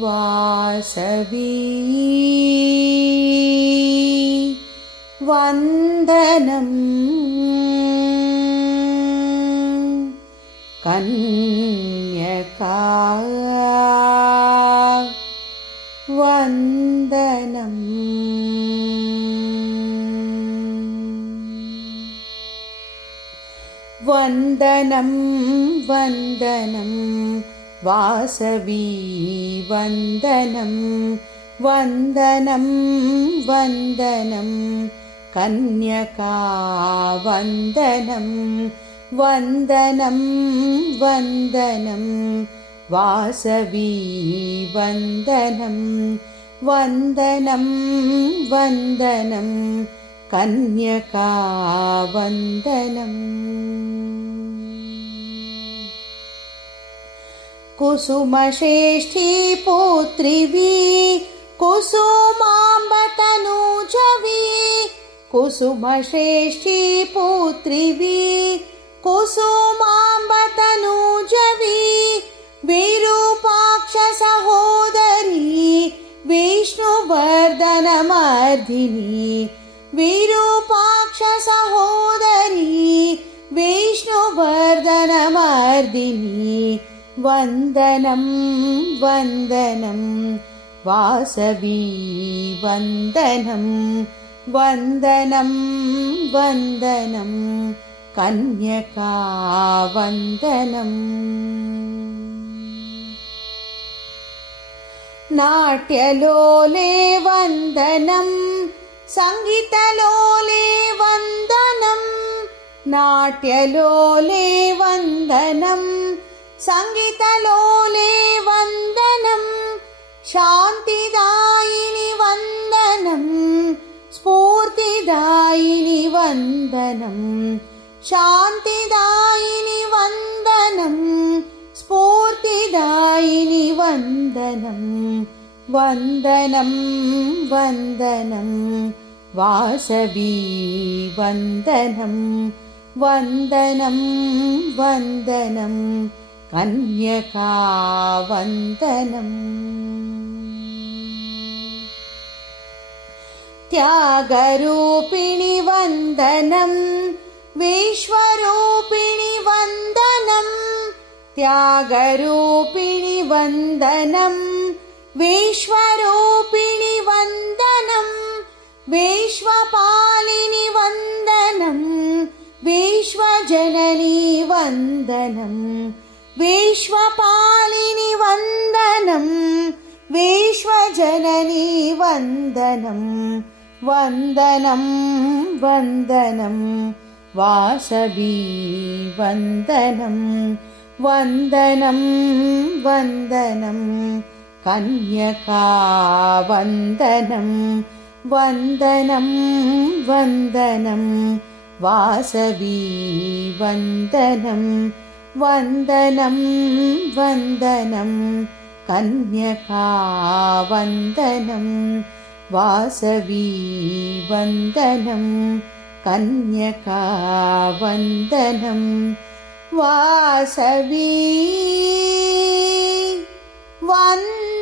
Vasavi वन्दनं कन्यका वन्दनं वन्दनं वन्दनं Vasavi वन्दनं वन्दनं वन्दनं कन्यका वन्दनं वन्दनं वन्दनं Vasavi वन्दनं वन्दनं वन्दनं कन्यका वन्दनम् कुसुमश्रेष्ठी पुत्रिवी कुसुमाम्बतनूजवी कुसुमश्रेष्ठी पुत्रिवी कुसुमाम्बतनूजवी Virupaksha Sahodari विष्णुवर्धनमर्दिनी Virupaksha Sahodari विष्णुवर्धनमर्दिनी वन्दनं वन्दनं Vasavi वन्दनं वन्दनं वन्दनं कन्यका वन्दनम् नाट्यलोले वन्दनं सङ्गीतलोले वन्दनं नाट्यलोले वन्दनं सङ्गीतलोले वन्दनं शान्तिदायिनि वन्दनं स्फूर्तिदायिनि वन्दनं शान्तिदायिनि वन्दनं स्फूर्तिदायिनि वन्दनं वन्दनं वन्दनं Vasavi वन्दनं वन्दनं वन्दनं कन्यका वन्दनम् त्यागरूपिणि वन्दनं विश्वरूपिणि वन्दनं त्यागरूपिणि वन्दनं विश्वरूपिणि वन्दनं विश्वपालिनि वन्दनं विश्वजननी वन्दनं विश्वपालिनि वन्दनं विश्वजननी वन्दनं वन्दनं वन्दनं Vasavi वन्दनं वन्दनं वन्दनं कन्यका वन्दनं वन्दनं वन्दनं Vasavi वन्दनं वन्दनं वन्दनं कन्यका वन्दनं Vasavi वन्दनं कन्यका वन्दनं Vasavi वन्दनं